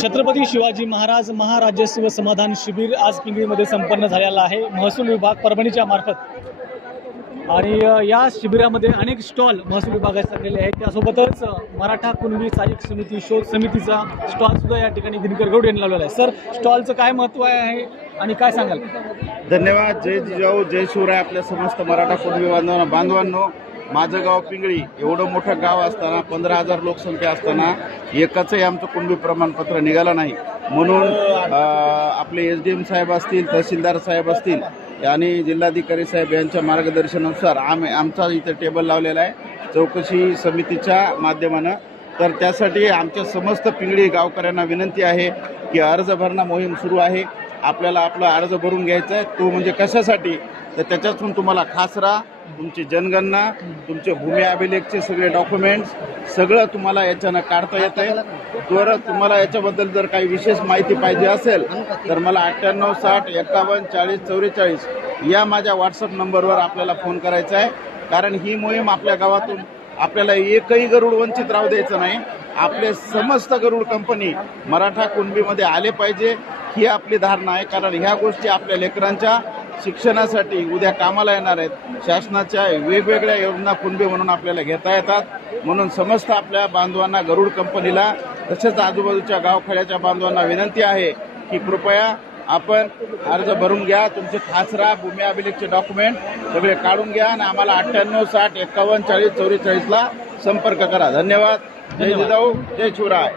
छत्रपती शिवाजी महाराज महाराजस्व समाधान शिबिर आज पिंगळीमध्ये संपन्न झालेलं आहे महसूल विभाग परभणीच्या मार्फत। आणि या शिबिरामध्ये अनेक स्टॉल महसूल विभागाचे लागलेले आहेत। त्यासोबतच मराठा कुणबी सहाय्यक समिती शोध समितीचा स्टॉल सुद्धा या ठिकाणी दिनकर गौड यांनी लावलेला आहे। सर, स्टॉलचं काय महत्त्व आहे आणि काय सांगाल? धन्यवाद। जय जिजाऊ जय शिवराय। आपल्या समस्त मराठा कुणबी बांधवांनो, माझं गाव पिंगळी एवढं मोठं गाव असताना 15,000 लोकसंख्या असताना एकचंही आमचं कुणबी प्रमाणपत्र निघालं नाही। म्हणून आपले SDM साहेब असतील, तहसीलदार साहेब असतील आणि जिल्हाधिकारी साहेब यांच्या मार्गदर्शनानुसार आमचा इथं टेबल लावलेला आहे चौकशी समितीच्या माध्यमानं। तर त्यासाठी आमच्या समस्त पिंगळी गावकऱ्यांना विनंती आहे की अर्ज भरणा मोहीम सुरू आहे। आपल्याला आपला अर्ज भरून घ्यायचा आहे। तो म्हणजे कशासाठी, तर त्याच्यातून तुम्हाला खासरा, तुमची जनगणना, तुमचे भूमी अभिलेखचे सगळे डॉक्युमेंट्स सगळं तुम्हाला याच्यानं काढता येत आहे। तर तुम्हाला याच्याबद्दल जर काही विशेष माहिती पाहिजे असेल तर मला 98 60 51 40 44 या माझ्या व्हॉट्सअप नंबरवर आपल्याला फोन करायचा आहे। कारण ही मोहीम आपल्या गावातून आपल्याला एकही गरुड वंचित राहू द्यायचं नाही। आपले समस्त गरुड कंपनी मराठा कुणबीमध्ये आले पाहिजे ही आपली धारणा आहे। कारण ह्या गोष्टी आपल्या लेकरांच्या शिक्षणासाठी उद्या कामाला येणार आहेत। शासनाच्या वेगवेगळ्या योजना कुणबी म्हणून आपल्याला घेता येतात। म्हणून समस्त आपल्या बांधवांना, गरुड कंपनीला तसेच आजूबाजूच्या गावखेड्याच्या बांधवांना विनंती आहे की कृपया आपण अर्ज भरून घ्या। तुमचे खासरा, भूमी अभिलेखचे डॉक्युमेंट सगळे काढून घ्या आणि आम्हाला 98 60 51 40 44 ला संपर्क करा। धन्यवाद। जय जिजाऊ जय शिवराय।